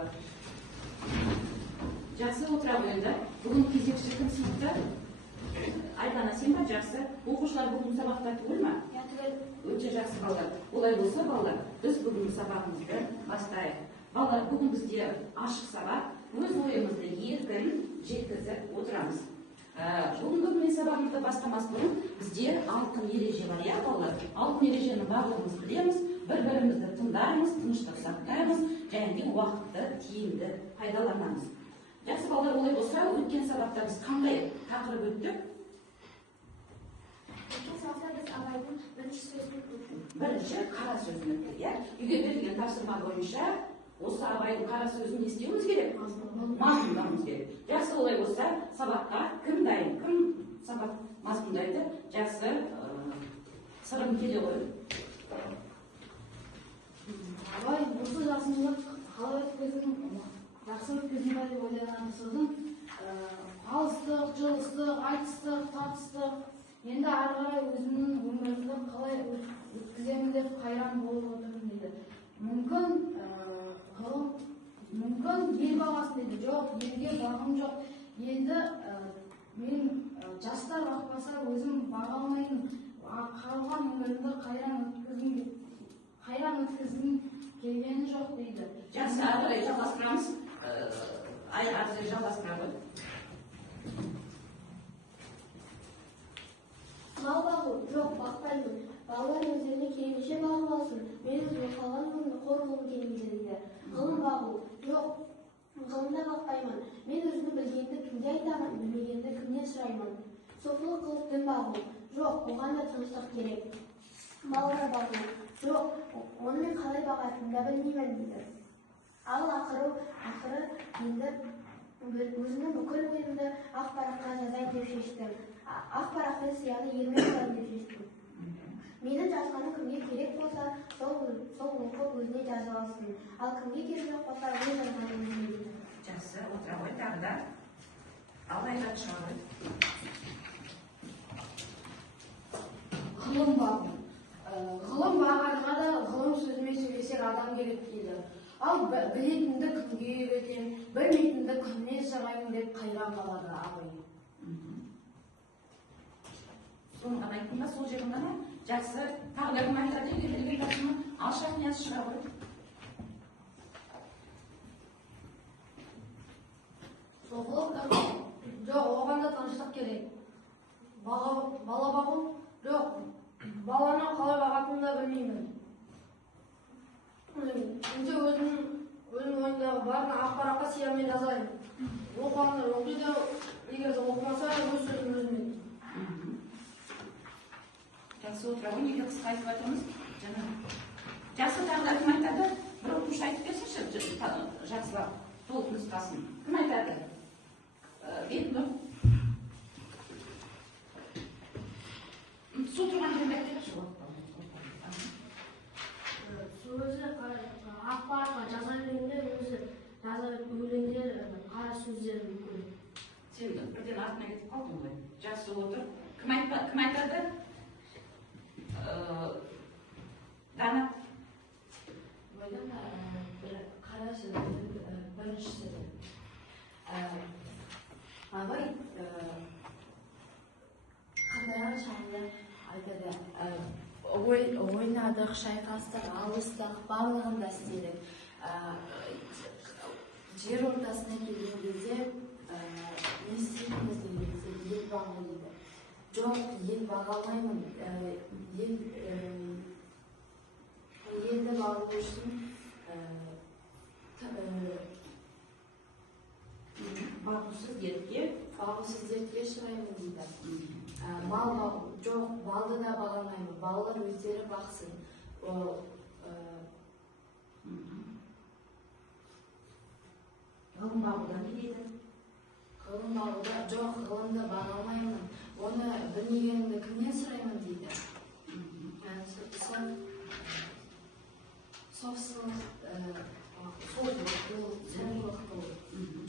балалар. Жақсы отыра қойыңдар. Бүгін кезекші кім сыныпта? Айдана, сен ба? Жақсы. Оқушылар бүгін сабақта түгел ма? Өте жақсы балалар. Олай болса балалар, біз бүгінгі сабағымызды бастайық. Балалар, бүгін бізде ашық сабақ, өз ойымызды еркін жеткізіп отырамыз. Бүгінгі мен сабағымызды бастамас бұрын бізде алтын ереже бар, иә балалар? Алтын ережені барлығымыз білеміз, бір-бірімізді тыңдаймыз, тыныштық сақтаймыз, және де уақытты тиімді пайдаланамыз. Жақсы балалар, олай болса, өткен сабақта біз қандай тақырып өттік? Өткен сабақта біз Абайдың бірінші сөзін өттік. Бірінші қара сөзін өттік, иә? Үйге берілген тапсырма бойынша осы Абайдың қара сөзін естеуіміз керек? Мазмұндауымыз керек. Жақсы, олай болса, сабаққа кім дайын? Кім сабақ мазмұндайды? Жақсы, сырым келе ғой. Абай осы жасындық қалай өткіздің, жақсы өткіздің деп ойлаған сөздің алыстық, жылыстық, айтыстық, татыстық, енді ары қарай өзімнің өмірімді қалай өткіземін деп қайран болып отырмын дейді. Мүмкін ел бағасын дейді. Жоқ, елге бағым жоқ. Елді мен жастар бақпаса өзім баға алмаймын. Қалған өмірімді қайран өткізгім келгені жоқ дейді. Жақсы, ары қарай жалғастырамыз. Ары қарай жалғастырамыз. Мал бағу, жоқ, бақпаймын. Балалар өздеріне келгенше бағып алсын. Мен өзіме қалған өмірді қор болғым келмейді дейді. Ғылым бағу, жоқ, ғылымда бақпаймын. Мен өзімді білгенді кімге айтамын, білмегенді кімнен сұраймын. Соққылық қылып дін бағу, жоқ, оған да тыныштық керек. Балалар бағу, жоқ, оны мен қалай бағатынымды да білмеймін дейді. Ал ақыры енді өзімнің бүкіл ойымды ақ параққа жазайын деп шештім. Ақ парақтың сияны ермен болайын деп шештім. Мені жазғаны кімге керек болса, сол оқып өзіне жазып алсын. Ал кімге керек болса, өз жазғаны өзіне дейді. Жақсы, отыра ғой, тағы да. Алайда шығады. Ғылым бағу. Ғылым бағарға да ғылым сөзімен сөйлесер адам керек дейді. Ал білетінді кімге үйретем, білмейтінді кімнен сұраймын деп қайран қалады Абай. Соны ғана айттың ба, сол жерін ғана? Жақсы, тағы да кім айтады, үйге берілген тапсырма Алшақ Нияз шыға ғой. Соққылық жоқ, оған да тыныштық керек. Бала бағу жоқ, баланы қалай бағатынын да білмеймін. Енді өзім ойындағы барын ақ параққа сиямен жазайын. Оқығандар оқиды, егер де оқымаса, өз сөзім өзімен. Жақсы, отыра ғой, неге қысқа айтып жатырмыз? Жақсы, тағы да кім айтады? Бір оқушы айтып берсінші, жақсылап, толық нұсқасын. Кім айтады? Бетінұр. Су тұрған жерді айтайықшы. Өзі ақ параққа жаза бергенде өзі жаза өлеңдер, қара сөздер мүмкін. Сен бірден артына кетіп қалдың ғой. Жақсы отыр. Кім айтады? Дана. Ойдан қара сөздің біріншісі. Абай қандаған шағында айтады, ойнадық, шайқастық, алыстық, барлығын да істедік. Жер ортасына келген кезде не істейтініміз дейді, ел бағу дейді. Жоқ, ел баға алмаймын. Елді бағу үшін бағусыз дертке ұшыраймын дейді. Мал бағу, жоқ, малды да бағалмаймын. Балалар өздері бақсын. Ғылым бағуда не дейді? Ғылым бағуда, жоқ, ғылымды бағалмаймын. Оны білмегенімді кімнен сұраймын дейді.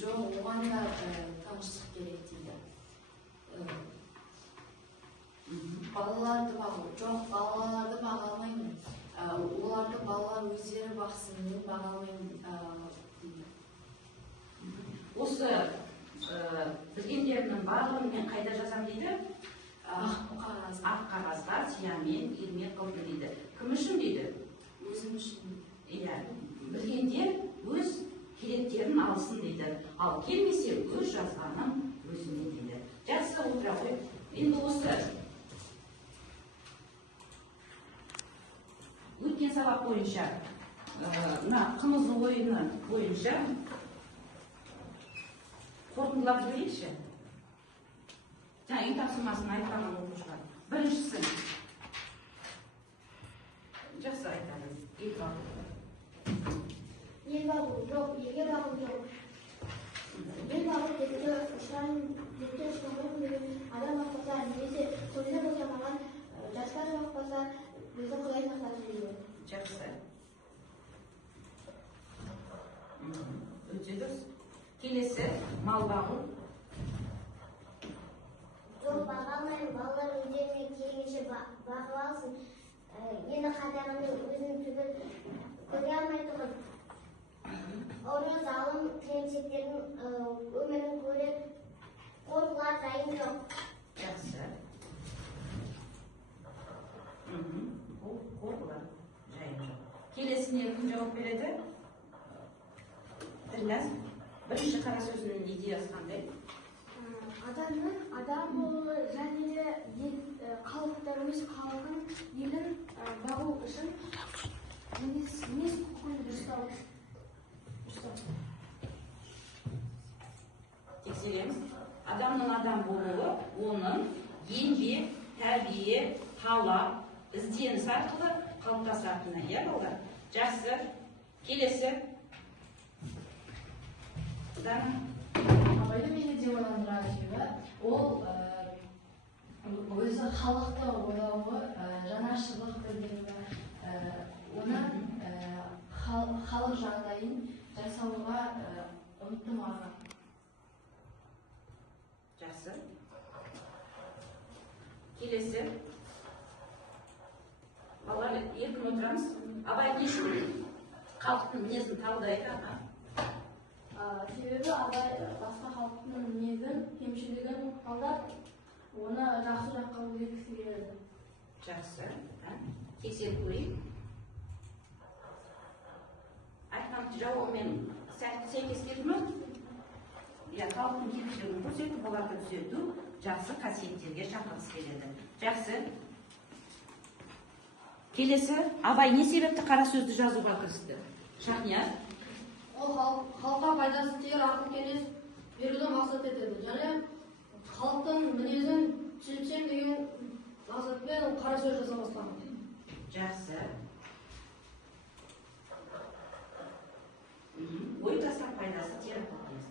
Жоқ, оған да тыныштық керек дейді. Балаларды бағу, жоқ, балаларды бағалмаймын. Оларды балалар өздері бақсын, мен бағалмаймын дейді. осы білгендерімнің барлығын мен қайда жазамын дейді? Ақ қағазға сиямен ермек қылды дейді. Кім үшін дейді? Өзім үшін. Иә, білгендер өз керектерін алсын дейді. Ал келмесе өз жазғаным өзіне дейді. Жақсы отыра қой. Енді осы өткен сабақ бойынша мына қымыз ойыны бойынша қорытындылап жіберейікші. Жаңа үй тапсырмасын айтпаған оқушылар. Біріншісі. Жақсы айтады. ел бағу жоқ, елге бағу жоқ. Ел бағу кетті ұшыраймын деген адам бақпаса, немесе көңілі босамаған жастар бақпаса, бізді Құдай сақтасын дейді. Жақсы. Өте дұрыс. Келесі мал бағу. Жоқ, баға алмаймын, балалар өздеріне келгенше бағып алсын. Енді қадағаны өзінің түгіл көре алмайтұғын. Ұры залым келіншектердің өмірін көріп, қорқылар жайым жоқ. Жақсы. Қорқылар жайым жоқ. Келесіне кім жауап береді? Ділназ, бірінші қара сөзінің идеясы қандай? Адамның адам болуы және де халықтар өз халқын, елін бағу үшін мінез құлқын дұрыстау. Тексереміз. Адамның адам болуы, оның еңбек, тәрбие, талап, ізденіс арқылы қалыптасатыны, иә балалар? Жақсы. Келесі. Дана. Абайды мені де ойландырған себебі, ол өзі халықты ойлауы, жанашырлық білдіруі, оны халық жағдайын жасауға ұмтылмаған. Жақсы. Келесі. Балалар, еркін отырамыз. Абай не үшін халықтың мінезін талдайды? Себебі Абай басқа халықтың мінезін, кемшілігін талдап, оны жақсы жаққа өзгерткісі келеді. Жақсы. Тексеріп көрейік. Айтқан жауабымен сәйкес келді ме? Халықтың кемшілігін көрсетіп, оларды түзету жақсы қасиеттерге шақырғысы келеді. Жақсы. Келесі, Абай не себепті қара сөзді жазуға кірісті? Шахнияз. Ол халыққа пайдасы тиер ақыл кеңес беруді мақсат етеді. Және халықтың мінезін түзетсем деген мақсатпен қара сөз жаза бастаған. Жақсы. Ой тастап пайдасы тиер ақыл кеңес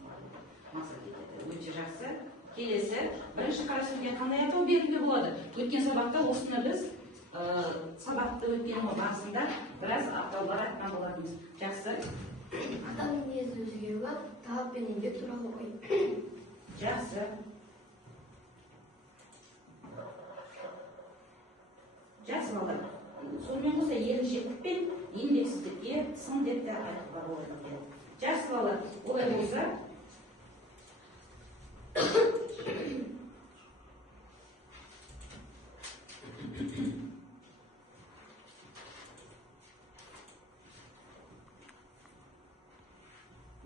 мақсат етеді. Өте жақсы. Келесі, бірінші қара сөзге қандай атау беруге болады? Өткен сабақта осыны біз сабақты өткен барысында біраз атаулар айтқан болатынбыз. Жақсы. Адам мінезі өзгеруі, талап пен еңбек туралы ой. Жақсы. Жақсы балалар. Сонымен қоса еріншектік пен еңбексіздікке сын деп те айтуға болады. Жақсы балалар. Олай болса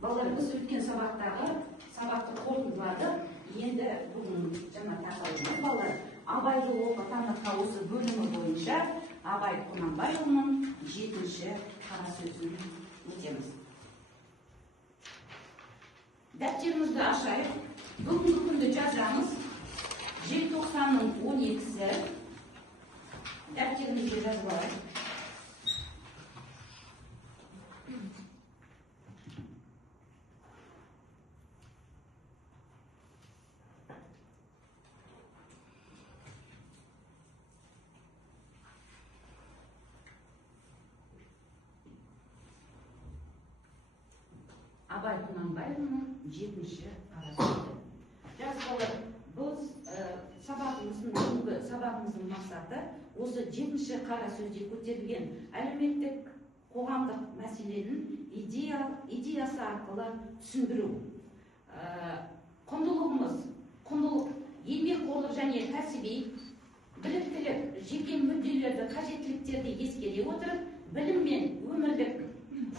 балалар, біз өткен сабақты қорытындылады. Енді бүгін жаңа тақырыбымыз балалар. Абайды оқытаныққа осы бөлімі бойынша Абай Құнанбайұлының 7-ші қара сөзін өтеміз. Дәптерімізді ашайық. Бүгінгі күнді жазамыз. Желтоқсанның 12-сі. Дәптерімізді жазып алайық. Абай Құнанбайұлының 7-ші қара сөзі. Жақсы балалар, біз сабағымыздың мақсаты осы 7-ші қара сөзде көтерілген әлеуметтік қоғамдық мәселенің идеясы арқылы түсіндіру. құндылық еңбекқорлық және кәсіби біліктілік, жеке мүдделерді, қажеттіліктерді ескере отырып, білім мен өмірлік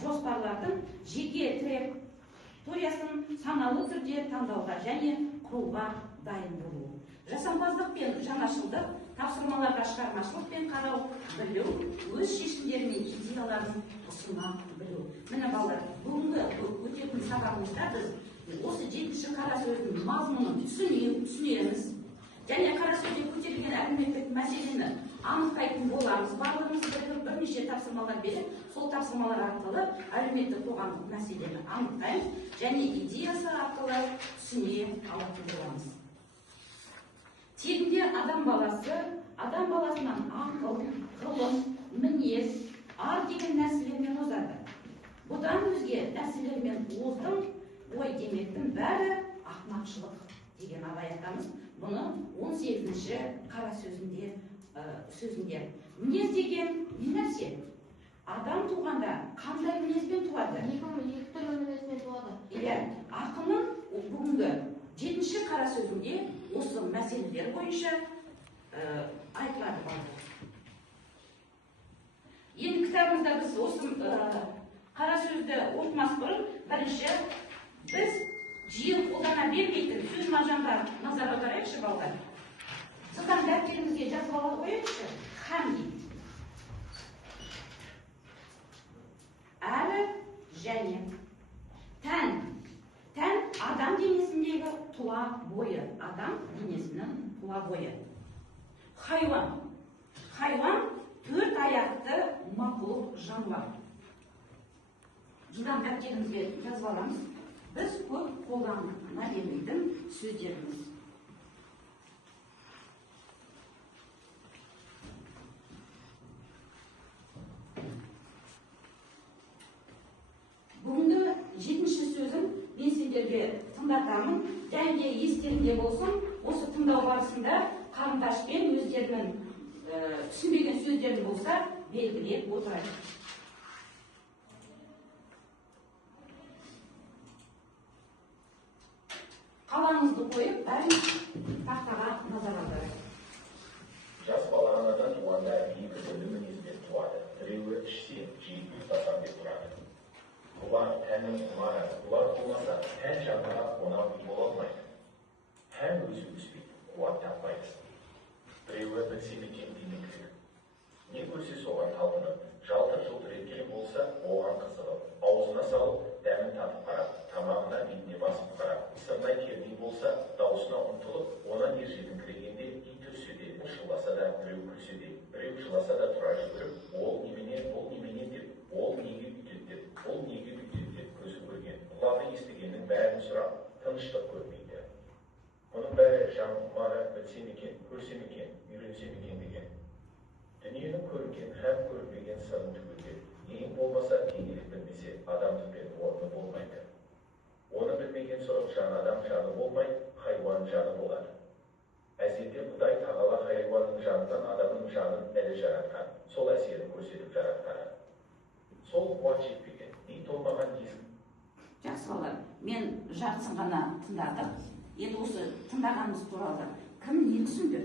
жоспарлардың жеке траекториясын саналы түрде таңдауға және құруға дайын болу. Жасампаздық пен жаңашылдық, тапсырмаларға шығармашылық пен қарау білу, өз шешімдері мен идеяларын ұсына білу. Міне балалар, бүгінгі өтетін сабағымызда біз осы 7-ші қара сөздің мазмұнын түсінеміз. Және қара сөзде көтерілген әлеуметтік мәселені анықтайтын боламыз. Барлығымыз бірнеше тапсырмалар беріп, сол тапсырмалар арқылы әлеуметтік қоғамдық мәселені анықтаймыз және идеясы арқылы түсіне алатын боламыз. Тегінде адам баласынан ақыл, ғылым, мінез, ар деген нәрселермен озады. Бұдан өзге нәрселермен оздың, ой демектің бәрі ақымақшылық деген абай атамыз бұны 18-ші қара сөзінде. Мінез деген не нәрсе? Адам туғанда қандай мінезбен туады? Екі түрлі мінезбен туады. Иә, ақынның бүгінгі 7-ші қара сөзінде осы мәселелер бойынша айтылады балалар. Енді кітабымызда біз осы қара сөзді оқымас бұрын бірінші біз жиі қолдана бермейтін сөз маржанға назар аударайықшы балалар. Сызған дәптерімізге жазып ала қояйықшы. Хан дейді. Әрі және. Тән. Тән адам денесіндегі тұла бойы. Адам денесінің тұла бойы. Хайуан. Хайуан 4 аяқты мақұлық жануар. Жылдам дәптерімізге жазып аламыз. Біз көп қолдана бермейтін сөздеріміз. Бүгінгі 7-ші сөзім мен сендерге тыңдатамын. Және де естеріңде болсын, осы тыңдау барысында қарындашпен өздерінің түсінбеген сөздерін болса белгілеп отырайық. Қалаңызды қойып, бәрін тақтаға назар аударайық. Жас бала анадан туғанда екі түрлі мінезбен туады. Біреуі ішсе, жиып ұйықтасам деп тұрады. Бұлар тәннің құмары, бұлар болмаса, тән жанға қонақ үй бола алмайды. Һәм өзі өспейді, қуат таппайды. Біреуі білсем екен демектілік. Не көрсе соған талпынып, жалтыр-жұлтыр еткен болса, оған қызығып, аузына салып, дәмін татып қарап, тамағына бетіне басып қарап, сырнай керней болса, даусына ұмтылып, онан ержетіңкірегенде ит үрсе де, шуласа да, біреу күлсе де, біреу жыласа да тұра жүгіріп, ол немене деп, ол неге бүйтеді деп, ол неге бүйтеді деп көзі көрген, құлағы естігеннің бәрін сұрап, тыныштық көрмейді. Мұның бәрі жаңылмары білсем екен, көрсем екен, үйренсем екен деген. Дүниенің көрінген һәм көрінбеген сырын түгелде, ең болмаса кеңірек білмесе, адамдықпен орны болмайды. Оны білмеген соң жан адам жаны болмай, хайуан жаны болады. Әзірде Құдай тағала хайуанның жанынан адамның жанын әлі жаратқан, сол әсерін көрсетіп жаратқаны. Сол қуат жетпеген, не толмаған езім. Жақсы балалар, мен жартысын ғана тыңдадық. Енді осы тыңдағанымыз туралы кім не түсінді?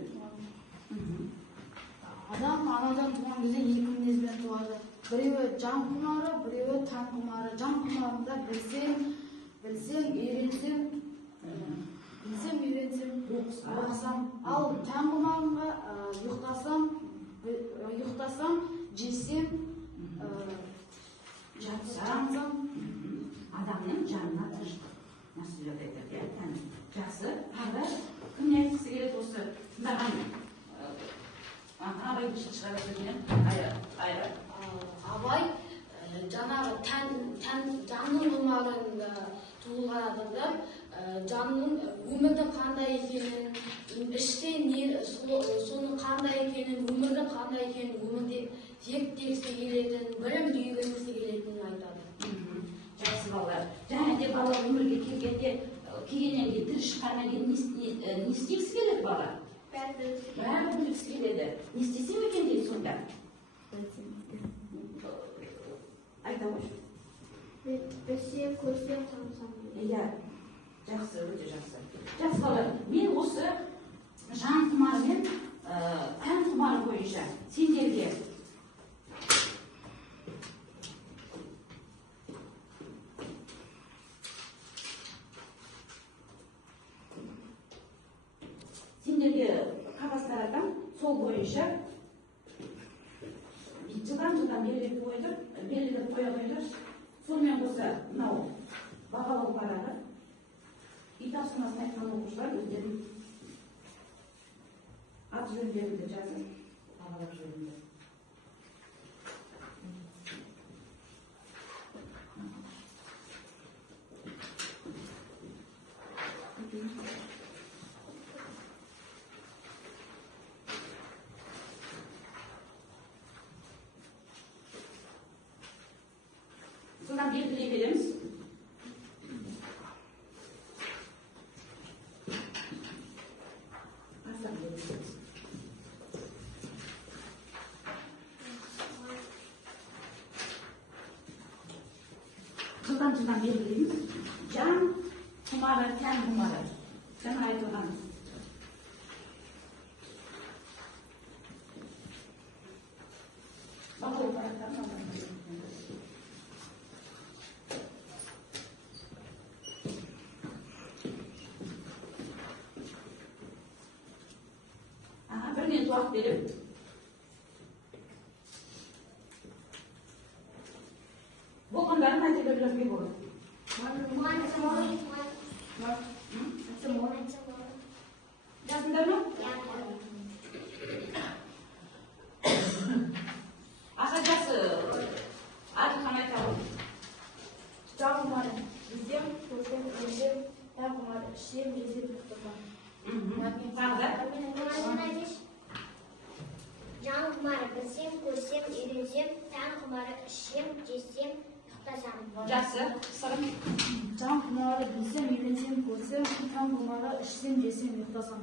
Адам анадан туған кезде екі мінезбен туады. Біреуі жан құмары, біреуі тән құмары. Жан құмарында білсем, үйренсем, оқысам. Ал тән құмарында ұйықтасам, жесем, жатсам. Адамның жанына тыныштық нәрселерді айтады. Жақсы. Тағы кім не айтқысы келеді осы тыңдаған? Абай шығара сөзінен айра. Абай жаңағы жанның құмарын туылған адамдар жанның өмірдің қандай екенін, іште соның қандай екенін, өмірдің қандай екенін, өмірде зерттегісі келетін, білім үйренгісі келетінін айтады. Жақсы балалар. Және де бала өмірге келгеннен кейін тірі шыққаннан кейін не істегісі келеді бала? Бәрі білгісі келеді. Не істесем екен дейді сонда? Айта қойшы. Білсе, көрсе, танысам. Иә. Жақсы, өте жақсы. Жақсы балалар, мен осы жан құмары мен тән құмары бойынша сендерге қағаз таратам, сол бойынша жылдан белгілеп қоя қойдыр. Сонымен қоса мынау бағалау парағы үй тапсырмасын айтқан оқушылар өздерін ат жөндерінде жазып бағалап жөнінде. Содан белгілей береміз. Жылдан белгілейміз. Жан құмары, тән құмары. Жаңа айтылған. Бағалау парақтарын алғанымыз. Bir minut vaqt berib bo'lganlarni aytib berishga bo'ladi. Jasizlarmi? Asajasi Adilxon aytadi. Jaqumari bizem, ko'zim, o'zim, jaqumari ishim, izim tutdim. Can kumarı kızım, kuzum, irizim, tan kumarı işim, cisim, tutasam. Жақсы, сырым. Can kumarı bilsem, ilinsim, ko'rsam, tan kumarı ishsam, jesam, uxlasam.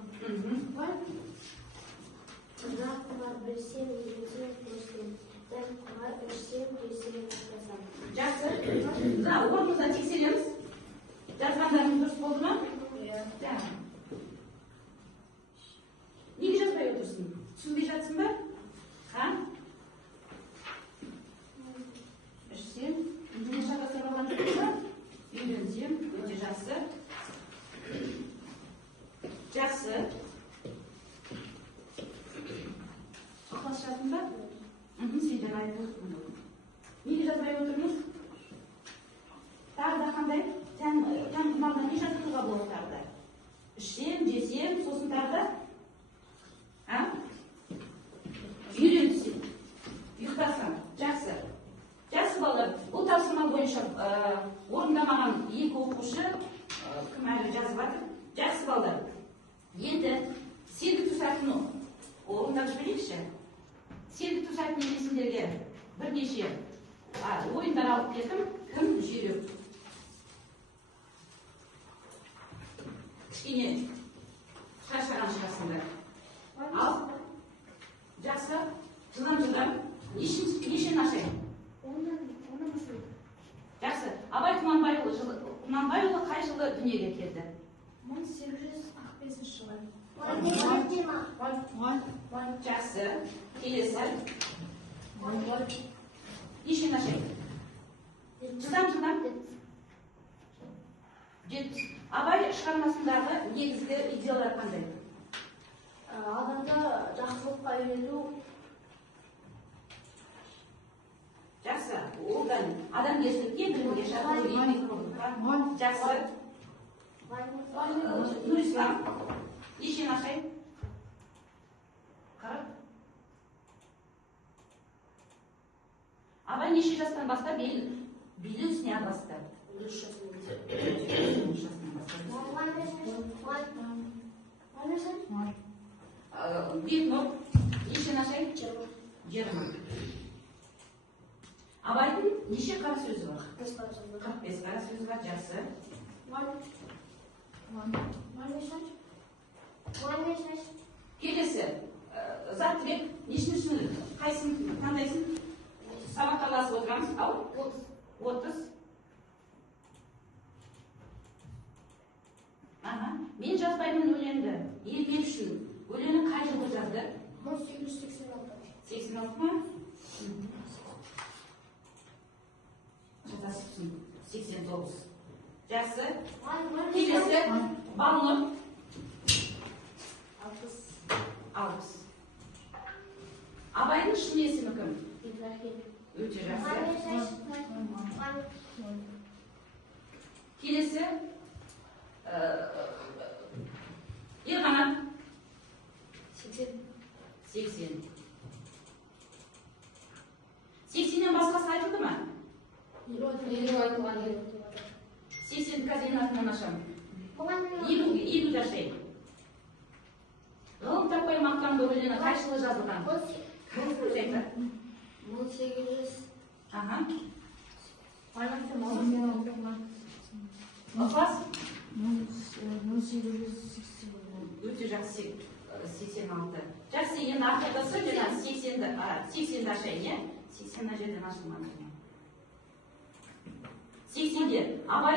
Can kumarı bilsem, irizim, ko'rsam, tan kumarı ishsam, jesam, uxlasam. Жақсы. Орнымыздан тексереміз. Жазғандарыңыз дұрыс болды ма? Неге жазбай отырсың? Түсінбей жатсың ба? Ішсем, не шағасы болған жоқса, үйленсем, өте жақсы. Жақсы. Ықлас жаздың ба? Сен жаңа айтып отырсың. Неге жазбай отырмыз? Тағы да қандай? Тән құмардан не жазуға болады тағы да? Ішсем, жесем, сосын тағы да? Үйренсем, ұйықтасам. Жақсы. Жақсы балалар, бұл тапсырма бойынша орындамаған екі оқушы кім әлі жазып жатыр. Жақсы балалар. Енді сергіту сәтін орындап жіберейікші. Сергіту сәтін сендерге бірнеше ойындар алып келдім. Кім жүйрек? Кішкене шаршаған шығасыңдар. Ал, жақсы, жылдам. Неше нашай? Жақсы, Абай Құнанбайұлы қай жылы дүниеге келді? 1845 жылы. Жақсы, келесі. Неше нашай? Жылдам. Абай шығармасындағы негізгі идеялар қандай? Адамда жақсылыққа үйрету. Жақсы, одан адамгершілікке, білімге шақыру. Жақсы. Нұрислам, неше нашай? 40. Абай неше жастан бастап билеу ісіне араласты? 3 жасынан Бекнұр, неше нашай? 20. Абайдың неше қара сөзі бар? 45 қара сөзі бар, жақсы. Келесі, Заттыбек, нешіншіні қайсын қандайсың? Сабақталасып отырамыз, ау? 30. жатпаймын өлеңді. Елмен үшін. Өлеңі қай жылғы жазды? 1886. 86 ма? Жазасың. 89. Жақсы. Келесі. Балнұр. 60. Абайдың шын есімі кім? Өте жақсы. Келесі. Ерғанат. 80. 80-нен басқасы айтылды ма? Елу айтылған еді. 80 казинатынан ашамын. Елу жашайын. Ғылым таппай мақтанды өлеңі қай жылы жазылған? 1800. Аха. Ықпас? Өте жақсы. 86. Жақсы, енді артықысы жаңағы 80-ді ашайын, е? 80 жерден ашылмады. 80-де. Абай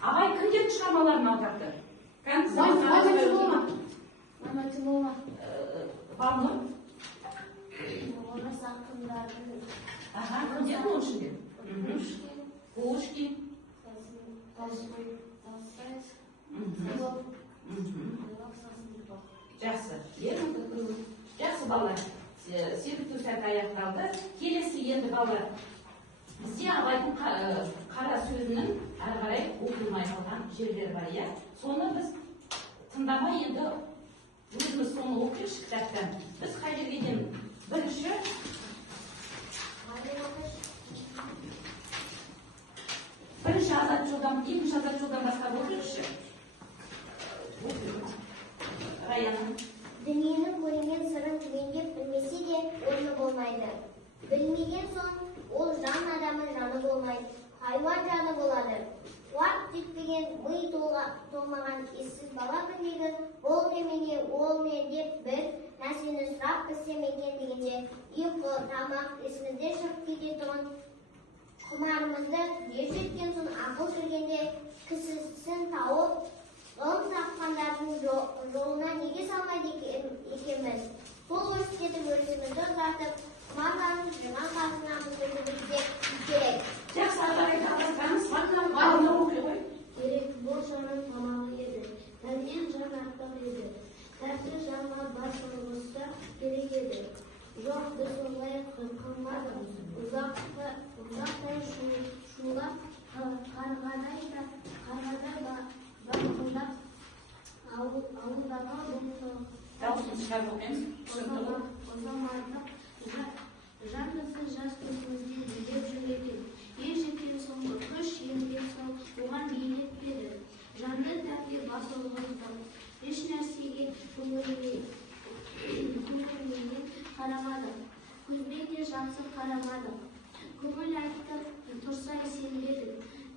кімдердің шығармаларын аударды? Балнұр? Орыс ақындардың Аха, кімдер бұл ішінде? Пушкин. Толстой. Жақсы. Жақсы балалар. Сүйіктің сәті аяқталды. Келесі енді балалар. Бізде Абайдың қара сөзінің әрі қарай оқылмай қалған жерлері бар, иә? Соны біз тыңдамай енді өзіміз соны оқиықшы кітаптан. Біз қай жерге дейін бірінші азат жолдан, екінші азат жолдан бастап оқиықшы. Раяның. Дүниенің көрінген сырын түгендеп білмесе де орны болмайды. Білмеген соң ол жан адамын жаны болмайды, хайуан жаны болады. Уақыт жетпеген, ми толмаған ессіз бала күндегі бұл немене, ол не деп бір нәрсені сұрап білсем екен дегенде ұйқы, тамақ есімізде шығып кететұғын құмарымызды ер жеткен соң ақыл кіргенде кісісін тауып ғылым тапқандардың жолына неге салмайды екенбіз? Сол өрістетіп өрісімізді ұзартып, құмарланып жүрген қазынамызды көбейтсе керек. Жақсы, ары жалғастырамыз. Балнұр оқи ғой. Керек бұл жанның тамағы еді, тәннен жан артық еді. Тәртіп жанға бас ұрғызса керек еді. Жоқ, біз олай қылмадық. Ұзақтай шулап, қарғадай бақылдап, ауылдағы Дауысын шығарып оқимыз. Осамардық жанымызды жас көзімізде билеп жүр екен. Ер жеткен соңғы күш, ерген соң оған бейнетпеді. Жанды тәпке бас ұрғыздық. Еш нәрсеге көңілменен қарамадық. Көзбен де жақсы қарамадық. Көңіл айттық, тұрса сенбедік.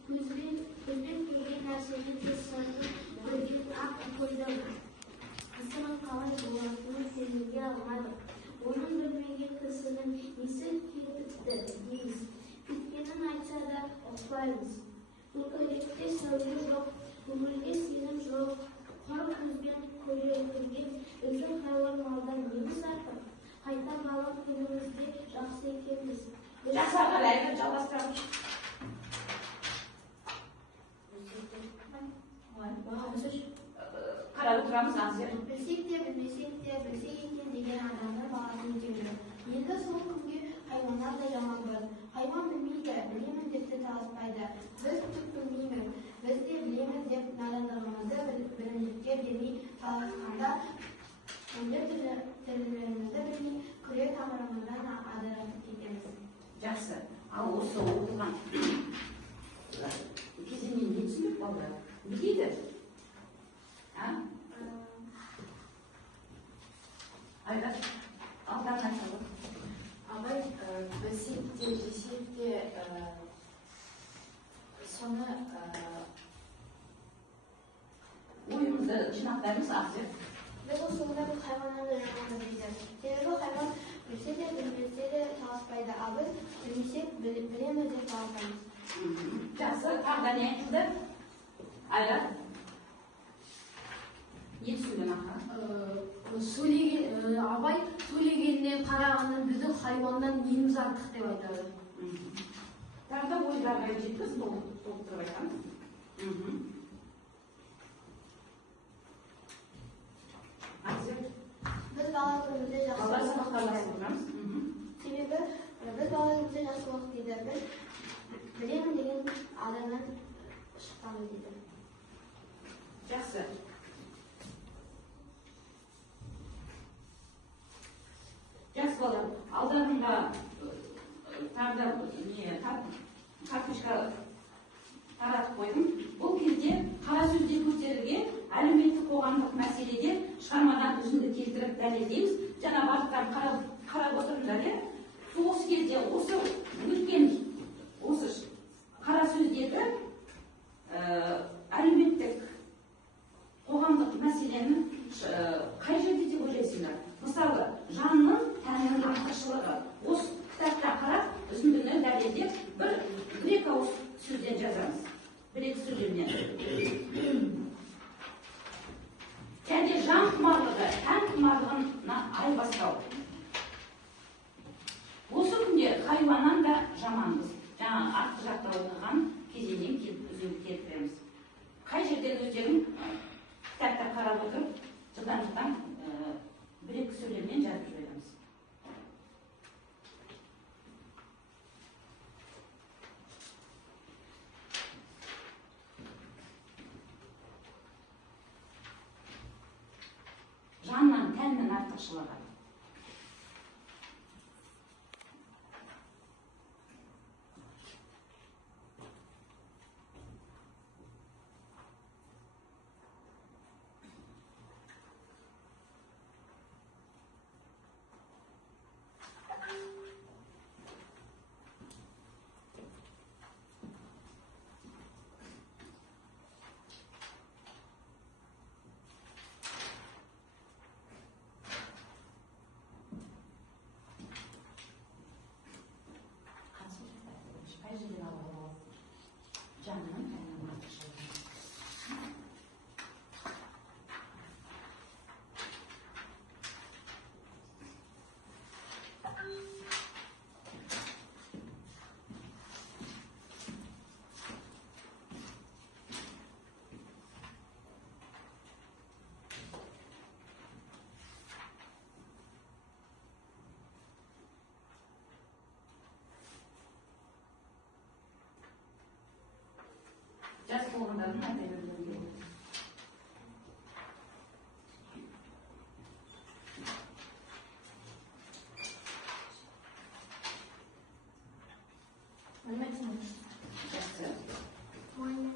Көзбен көрген нәрсені тез сыртып, көрген ақ қойдық. Қысының қалай болатынын сенуге алмадық. Оның білмеген кісінің несі кетіпті дейміз. Кеткенін айтса да ұқпаймыз. Көкіректе сәуле жоқ, көңілге сенім жоқ. Қор көзбен көрген өзің хайуан малдан неміз артық. Қайта балам күнімізде жақсы екенбіз. Жақсы, ары қарай жалғастырамыз. Қарап отырамыз, Ансер. Білсек те білмесек те білсек екен деген адамның бағасын өтеміз. Енді сол күнге хайуандар да жаман бар. Хайуан білмейді, білемін деп те таласпайды. Біз түк білмейміз, біз де білеміз деп надандығымызды білімдікке бермей таласқанда, үнді тілімізді білмей күре тамырымыздан адыратып кетеміз. Жақсы. Ал осы оқылған кезеңнен не түсініп қалды? Не дейді? Айдар, алдан айталым. Абай білсек те, жесек те соны ойымызды жинақтаймыз, Ансер. Біз осында хайуаннан жаман дейді. Себебі хайуан білсе де білмесе де таласпайды. Ал біз білмесек білеміз деп таласпаймыз. Жақсы, тағы да не айтылды? Айдар. не түсіндің аға? Абай сөйлегеннен қарағаннан біздің хайуаннан неміз артық деп айтады. Тағы да ойларға жеткіз, толықтырып айтамыз. Biz bala күнімізде жақсы Балалар сабақтарласып отырамыз. Себебі біз бала күнімізде жақсы уақыт дейді. Біз білемін деген адамнан шыққанбыз дейді. Жақсы. Жақсы балалар, алдарыңға тағы да карточка таратып қойдым. Бұл кезде қара сөзде көтерілген әлеуметтік қоғамдық мәселеде шығармадан үзінді келтіріп дәлелдейміз. Жаңа барлықтарын қарап отырыңдар, иә? Соғыс кезде осы өткен осы қара сөздегі әлеуметтік қоғамдық мәселені қай жерде деп ойлайсыңдар? Мысалы, жанның тәннің артықшылығы. Осы кітапта қарап, үзіндіні дәлелдеп, бір-екі ауыз сөзден жазамыз. Бір-екі сөйлемнен. Және жан құмарлығы, тән құмарлығына айырбастау. Осы күнде хайуаннан да жаманбыз. Жаңа артқы жақта оқыған кезеңнен үзінді келтіреміз. Қай жерден өздерің кітапта қарап отырып, жылдан бір-екі сөйлемнен жазып жібереміз. Жаннан тәннің артықшылығы. Жанның тәннің артықшылығы. Жас болғандардың айта беруге болады. Жақсы. Жанның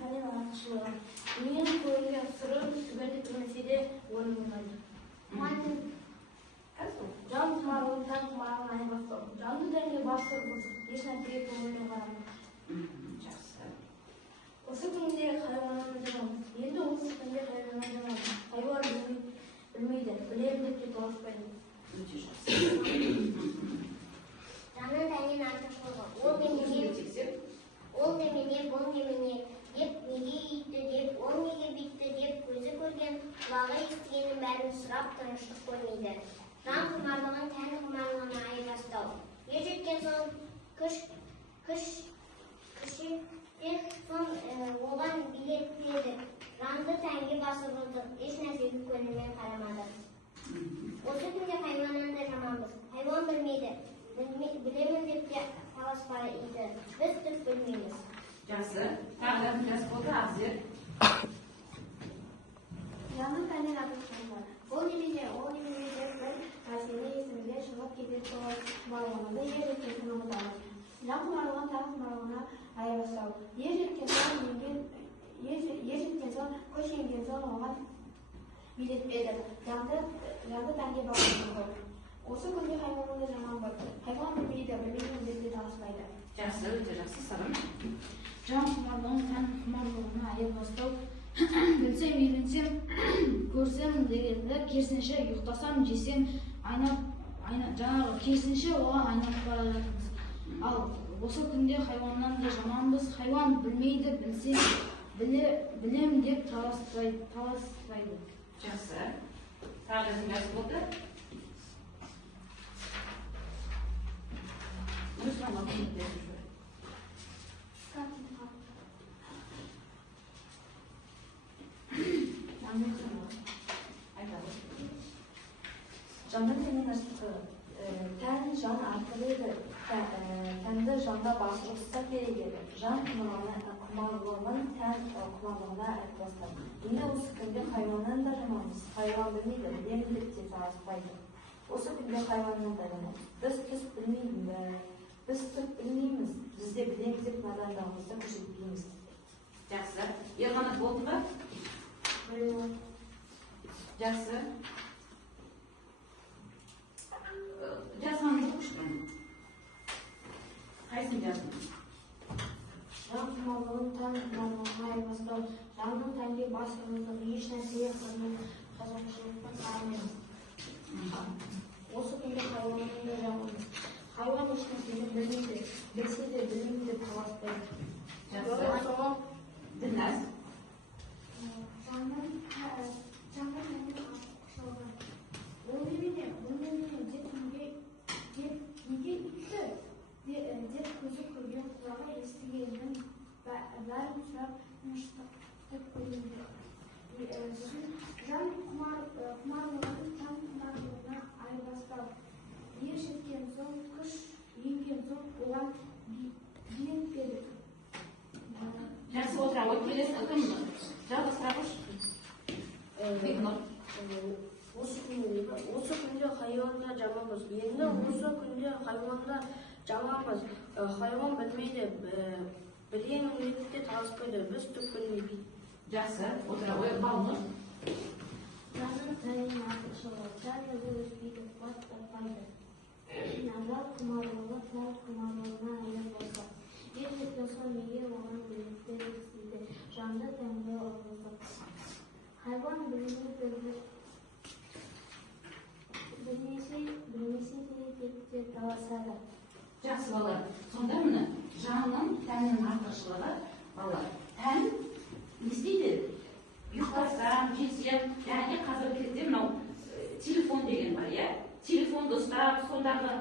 тәннің артықшылығы. Дүниенің көрінген сыры түбінде түрмесе де орын болмайды. Жан құмарлығын, тән құмарлығын айырбастау. Жанды дәнге бастырып отырып, еш нәрсеге көңіліне қарамайды. Жақсы. Осы күнде хайуаннан жаманбыз. Енді осы күнде хайуаннан жаманбыз. Хайуан білмейді, білемін деп те таласпайды. Өте жақсы. Жанның тәннен артықшылығы. Ол немене, бұл немене деп, неге үйтті деп, ол неге бүйтті деп, көзі көрген, құлағы естігеннің бәрін сұрап тыныштық көрмейді. Жан құмарлығын тән құмарлығына айырбастау. Ер жеткен соң оған билетпеді. Жанды тәнге басып ұрды. Еш нәрсеге көңілмен қарамады. Осы күнде хайуаннан да жаманбыз. Хайуан білмейді. Білемін деп те таласпайды. Біз түк білмейміз. Жақсы. Тағы да жас болды, Ақзер. Жанның тәннен артықшылығы. Ол немене деп бір нәрсені есімізге шығып кетіп құмарлығымызды ер жеткен соң ұмытамыз. Жан құмарлығын тән құмарлығына айырбастау. Ер жеткен соң көш емген соң оған билетпеді. Жанды тәнге басып ұрды. Осы күнде хайуаннан да жаманбыз. Хайуан білмейді, білмеймін деп те таласпайды. Жақсы, өте жақсы, Сырым. Жан құмарлығын тән құмарлығына айырбастау. Білсем, үйренсем, көрсем дегенді, керісінше ұйықтасам, жесем, жаңағы керісінше оған айналып бара жатырмыз. Ал осы күнде хайуаннан да жаманбыз. Хайуан білмейді, білсем, білем деп таласпайды. Жақсы. Тағы кімдер болды? Нұрсұлтан Абдуллин. Жанның тәнін аштығы. Тән жан арқылы тәнді жанға басырғызса керек еді. Жан құмарлығын тән құмарлығына айтыластыр. Енді осы күнде хайуаннан да жаманбыз. Хайуан білмейді, білемін деп те таласпайды. Осы күнде хайуаннан да жаманбыз. Біз түк білмейміз. Біз де білеміз деп надандығымызды көрсетпейміз. Жақсы. Ерғанат болды ба? Жақсы. Жазған жоқ үшін. Қайсын жаздың? Жан құмарлығын тән құмарлығына айырбастау, жанның тәнге басырғыздығы, еш нәрсеге қызығушылықпен қарамаймыз. Осы күнде хайуаннан да жаманбыз. Хайуан еш нәрсені білмейді, білсе де білмейді деп таласпайды. Жақсы. Дінәс? Жанның тәнге құшылған. Ол немене деп неге итті деп көзі көрген құлағы естігеннің бәрін сұрап тыныштық көрінді. Жан құмарлығын тән құмарлығына айырбастау. Ер жеткен соң, күш енген соң оған биікпеді. Жақсы отыра, ой келесі кім? Жалғастырабыз? Бекнұр. Осы күнде хайуанда жаманбыз. Енді осы күнде хайуанда жаманбыз. Хайуан білмейді, білген өлікте таласпайды. Біз түк білмейді. Жақсы, отыра, ой Балнұр. Жанның тәнін артықшылығы, тән өзі өспейді, қуат таппайды. Назар құмарлығы тән құмарлығына айырбастау. Ер жеткен соң егер оған өліктер естиді, жанды тәнге ұрғызды. Хайуан білмесе де таласады. Жақсы балалар. Сонда міне жанның тәннің артықшылығы балалар. Тән не істейді? Ұйықтасам, жетсем, яғни қазіргі кезде мынау телефон деген бар, иә? Телефонды ұстап, сондағы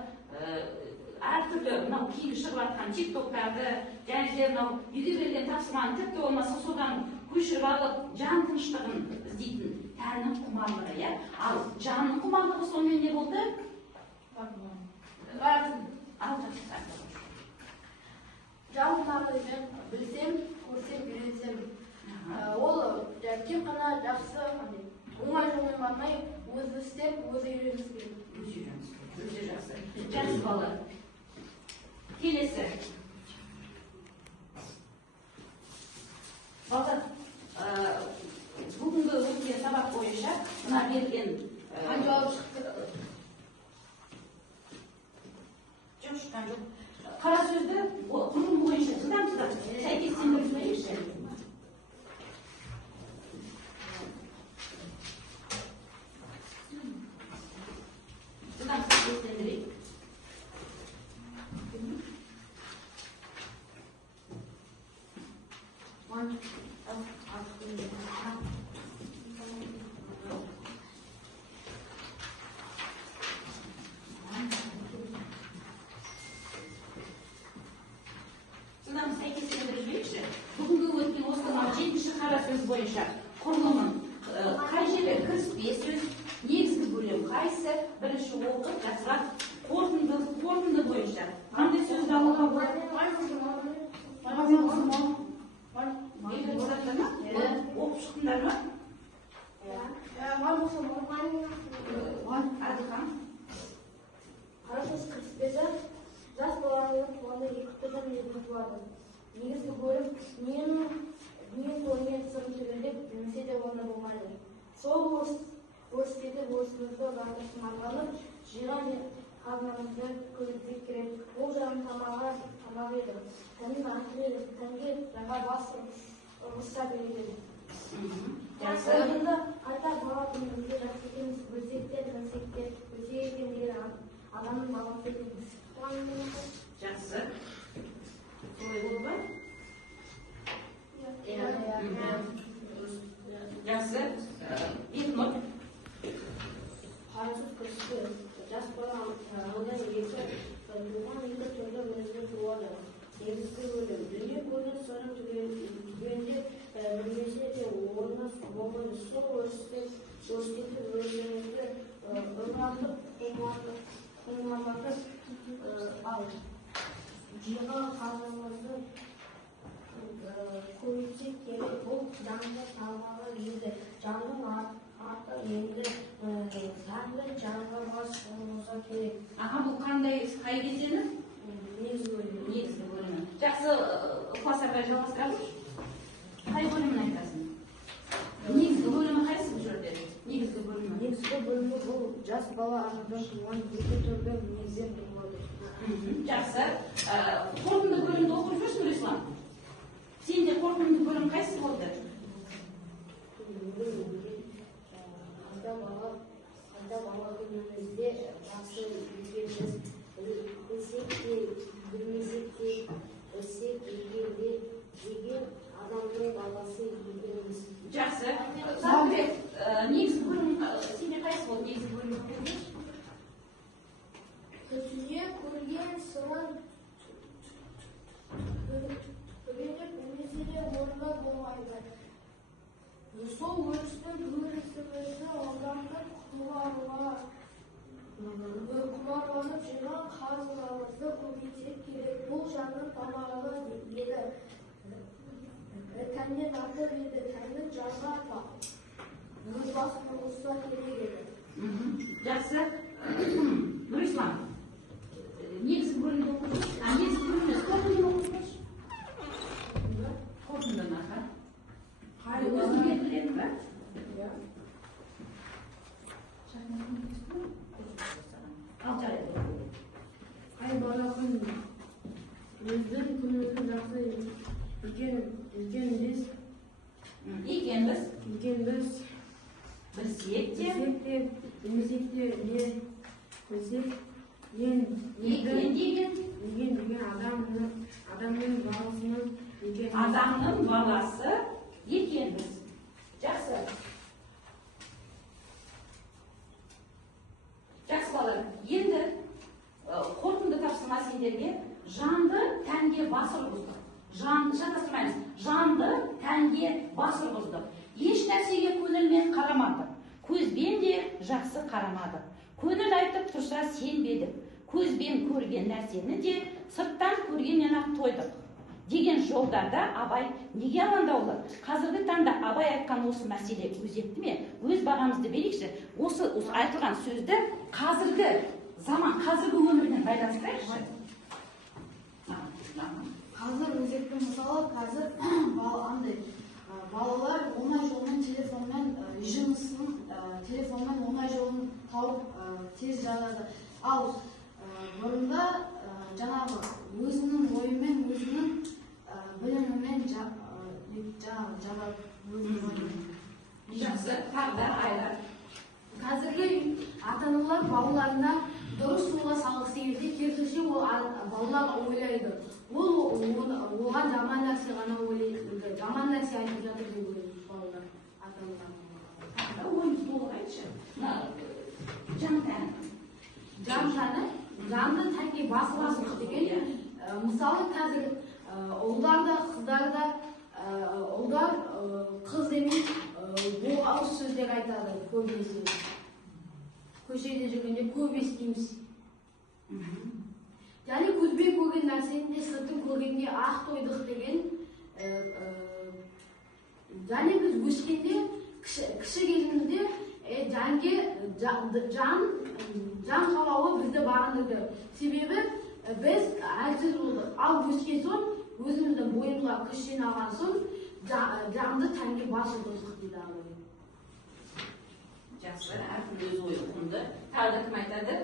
әртүрлі мынау кейін шығып жатқан тиктоктарды, және де мынау үйге берген тапсырманы тіпті болмаса содан көшіріп алып, жан тыныштығын іздейтін тәннің құмарлығы, иә? Ал жанның құмарлығы сонымен не болды? Ал жақсы. Жан құмарлығын білсем, көрсем, үйренсем. Ол тек қана жақсы, оңай жолмен бармай, өзі істеп, өзі үйренісі керек. Өте жақсы. Жақсы балалар. Келесі. Балалар, бүгінгі өткен сабақ бойынша мына берген Жауап шықты. жоқ шыққан жоқ. Қара сөзді құрылым бойынша жылдам сәйкестендіріп жіберейікші. Жылдам сәйкестендірейік. Жылдам сәйкестендіріп жіберейікші. Бүгінгі өткен осы 7-ші қара сөз бойынша құрылымын қай жері кіріспе сөз, негізгі бөлім қайсы, бірінші оқып, жақсырақ қорытынды бойынша қандай сөзді алуға болады? Оқып шықтыңдар ма? Адылхан. Қара сөз кіріспесі жас баланың туғанда екі түрден екі туады. Негізгі бөлім дүние тоймен сырын түгелдеп білмесе де оны болмайды. Сол өрістегі өрісімізді заңдырсын арғанып, жиған қазынамызды көзді керек. Ол жағын тамағы еді. Тәнін артылы тәнге жаңа бас ұрғызса береді. Жақсылығында қайта бала күнімізге жақсы екенбіз, білсек те, білсек те, білсек екен деген адамның баласы екенбіз. Жақсы. Солай болды ба? сол өрістетіп өздеріңізді қоймалатып ал жиған қаржымызды көбейтсек керек. Бұл жанды талғалы еді. Жанның арты енді заңды жанға бас болмаса керек. Аға, бұл қай кезеңі? Негізгі бөлімі. Негізгі бөлімі. Жақсы, ықылас апай жалғастырамыз. Қай бөлімін айтасың? Негізгі бөлімі қайсы бұл жерде? Негізгі бөлімі. Негізгі бөлімі бұл жас бала анадан туған екі түрлі мінезден тұрады. Жақсы. Қорытынды бөлімді оқып жүрсің, Руслан? Сенде қорытынды бөлім қайсы болды? Қайда бала күнімізде жақсы өзгеріс білсек те, білмесек те, білсек егерде деген адамның баласы екенбіз. Жақсы. Сағынбек, негізгі бөлім сенде қайсы болды? Негізгі бөлім оқып жүрсің? Күзде көрген сырын көргенде білмесе де орында болмайды. Сол өрістің өрісімізді ондаққа құмарланып жүрген қаржыларымызды көбейтсек керек. Бұл жанның тамағына еді. Тәннен артық еді, тәннің жанға артпақ. Өз басын ұста керек еді. Жақсы. Руслан, негізгі бөлімді оқып жүрсің? Негізгі бөлімді қорытындыны оқып жүрсің? Қорытындыны, аға. Өзің белгіледің бе? Ал жарайды. Қай бала күн өздің күніміздің жақсы екенбіз Білсек те, білмесек те, білсек деген адамның баласы екенбіз. Жақсы. Жақсы балалар, енді қорытынды тапсырма сендерге жанды тәнге бас ұрғызды. Шатастырмаймыз. Жанды тәнге бас ұрғызды. Еш нәрсеге көңілмен қарамады. Көзбен де жақсы қарамады. Көңіл айтып тұрса сенбедік. Көзбен көрген нәрсені де сырттан көргеннен ақ тойдық. Деген жолдарда Абай неге алаңдаулы? Қазіргі таңда Абай айтқан осы мәселе өзекті ме? Өз бағамызды берейікші. Осы айтылған сөзді қазіргі заман, қазіргі өмірмен байланыстырайықшы. Қазір өзекті мысалы, қазір балалар оңай жолмен телефонмен жұмысын, телефонмен оңай жолын тауып тез жазады. Ал бұрында жаңағы өзінің ойымен, өзінің білімімен жабады. Жақсы, тағдар, айдар. Қазіргі ата-аналар балаларына дұрыс жолға салғысы келсе, керісінше ол балалар ойлайды. Ол оған жаман нәрсе ғана ойлайды, жаман нәрсе айтып жатыр деп ойлайды балалар, ата-аналар. Ойымыз толық айтшы. Жан тәні. Жанды тәнге басыласыз деген. Мысалы қазір ұлдар да, қыздар да, ұлдар қыз демей ауыз сөздер айтады көбінесе. Көшеде жүргенде көп естиміз. Яғни көзбен көрген нәрсені де сыртын көргенде ақ тойдық деген. Және біз өскенде, кіші кезімізде жан қалауы бізді бағындырды. Себебі біз әлсіз болдық. Ал өскен соң, өзіміздің бойымызға күш жинаған соң, жанды тәнге бас ұрдық дейді Абай. Жақсы, әркім өз ойы құнды. Тағы да кім айтады?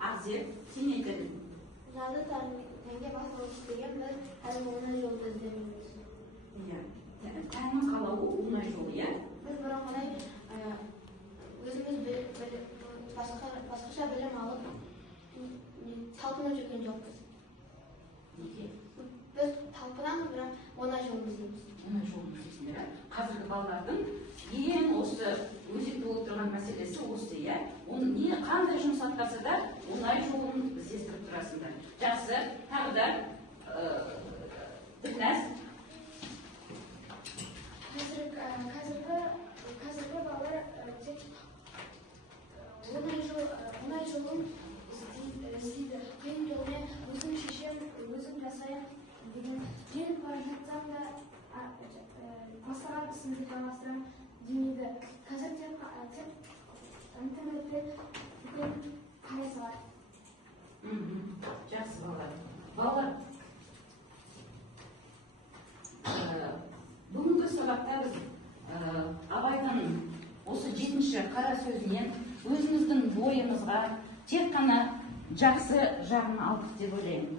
Ақзер, сен айтады. Жанды тәнге бас ұрдық деген біз әлі оңай жолды іздемейміз. Тәннің қалауы оңай жол, иә? Біз бұрынғыдай өзіміз басқаша білім алып талпынып жүрген жоқпыз. Неге? Біз талпынамыз, бірақ оңай жолды іздейміз. Оңай жолын іздейсіңдер. Қазіргі балалардың ең осы өзекті болып тұрған мәселесі осы, иә? Оны қандай жұмыс атқарса да оңай жолын іздестіріп тұрасыңдар. Жақсы, тағы да Ділназ. Қазір сізді таныстырам демейді. Қазір тек интернетте үлкен кеңес бар. Жақсы балалар. Балалар, бүгінгі сабақта біз Абайдың осы 7-ші қара сөзінен өзіміздің бойымызға тек қана жақсы жағын алдық деп ойлаймын.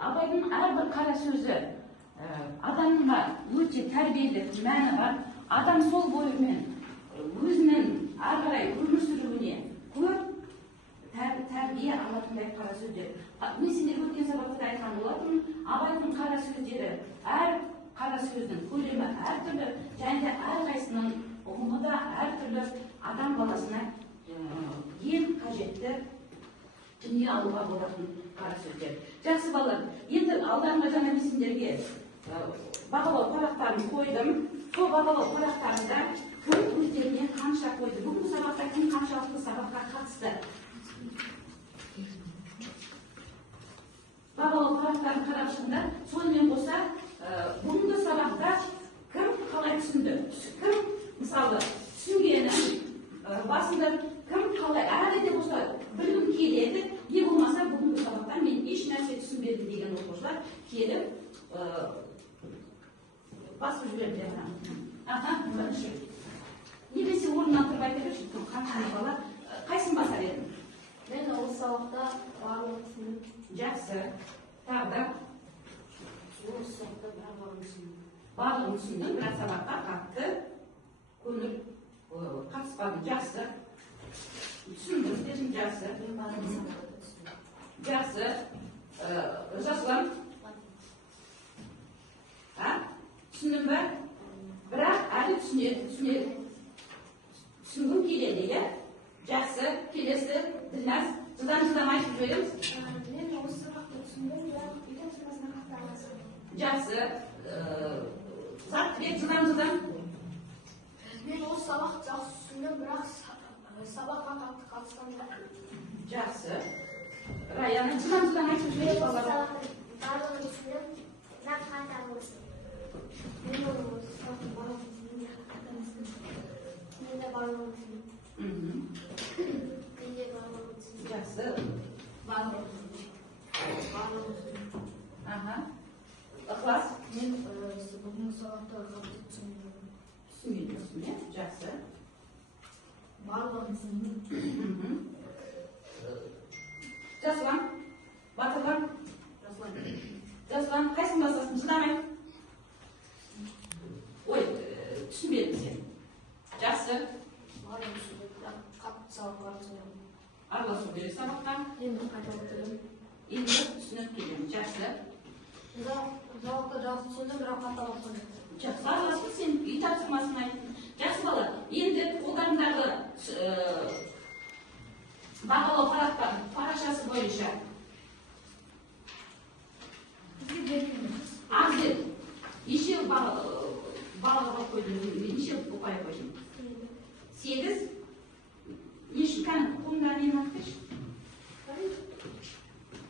Абайдың әрбір қара сөзі адамға өте тәрбиелік мәні бар. Адам сол бойымен өзінің ары қарай өмір сүруіне көп тәрбие алатындай қара сөздер. Мен сендерге өткен сабақта айтқан болатын, Абайдың қара сөздері, әр қара сөздің көлемі әртүрлі, және де әрқайсының ұғымы да әртүрлі адам баласына ең қажетті дүние алуға болатын қара сөздер. Жақсы балалар, енді алдарыңа жаңа мен сендерге бағалау парақтарын қойдым. Сол бағалау парақтарында кім өздеріне қанша қойды? Бүгінгі сабақта кім қаншалықты сабаққа қатысты? Бағалау парақтарын қарап шығыңдар. Сонымен қоса бүгінгі сабақта кім қалай түсінді? Кім мысалы түсінгені басында кім қалай әлі де болса білгім келеді, не болмаса бүгінгі сабақта мен еш нәрсе түсінбедім деген оқушылар келіп басып жіберді. Бірінші. Немесе орнынан тұрып айта берші, қанша бала, қайсын басар едің? Мен осы сабақта барлығын түсіндім. Жақсы. Тағы да? Осы сабақта барлығын түсіндім. Барлығын түсіндім, бірақ сабаққа қатты көңіл қатыспадым. Жақсы. Түсіндіңіздер, жақсы. Жақсы. Жасұлан? Түсіндің бе? Бірақ әлі түсінгім келеді, иә? Жақсы. Келесі, Ділназ, жылдам айтып жібереміз. Мен осы сабақта түсіндім, бірақ үй тапсырмасына қатты араласамын. Жақсы. Заттыбек, жылдам. Мен осы сабақты жақсы түсіндім, бірақ сабаққа қатты қатысқан жоқпын. Жақсы. Раяна, жылдам айтып жібереміз. Барлығын түсіндім, бірақ қанша болсын. Мен осы сабақтың барлығын түсіндім, бірақ қатты Мен де барлығын түсіндім. Жақсы. Барлығын түсіндім. Ықылас? Мен бүгінгі сабақта қатты түсіндім. Түсінбеймін, иә? Жақсы. Барлығын түсіндім. Жасұлан? Батырлан? Жасұлан, қайсын басасың? Жылдам айт. Ой, түсінбедім сен. Жақсы. Барлығын түсіндім, бірақ қатты сабаққа түсіндім. Араласу керек сабаққа. Енді қайта отырдым. Енді түсініп келемін. Жақсы. Сабақта жақсы түсіндім, бірақ қатты алғым. Жақсы, араласың сен үй тапсырмасын айттың. Жақсы бала, енді қолдарындағы бағалау парақшасы бойынша Азер, неше бағалауға қойдың, неше ұпай қойдың? 8. Неше, қолында нені айтты?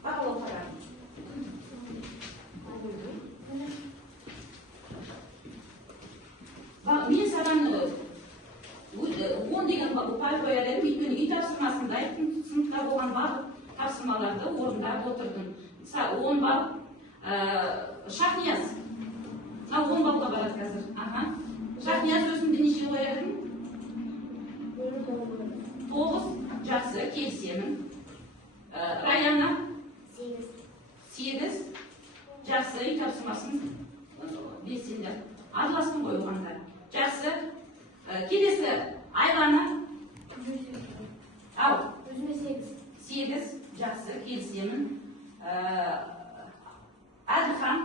Бағалау парағы. Мен саған 10 деген ұпай қояр едім, өйткені үй тапсырмасында айттым, сыныпта болған барлық тапсырмаларды орындап отырдым. 10 балл. Шахнияз. 10 балға барады қазір. Шахнияз өзіңді неше қояр едің? 9. Жақсы, келісемін. Раяна? 8. Жақсы, үй тапсырмасын белсенді. Араластың ғой оғанда. Жақсы. Келесі Айғаны? Ау? Өзіме 8. Жақсы, келісемін. Әділхан?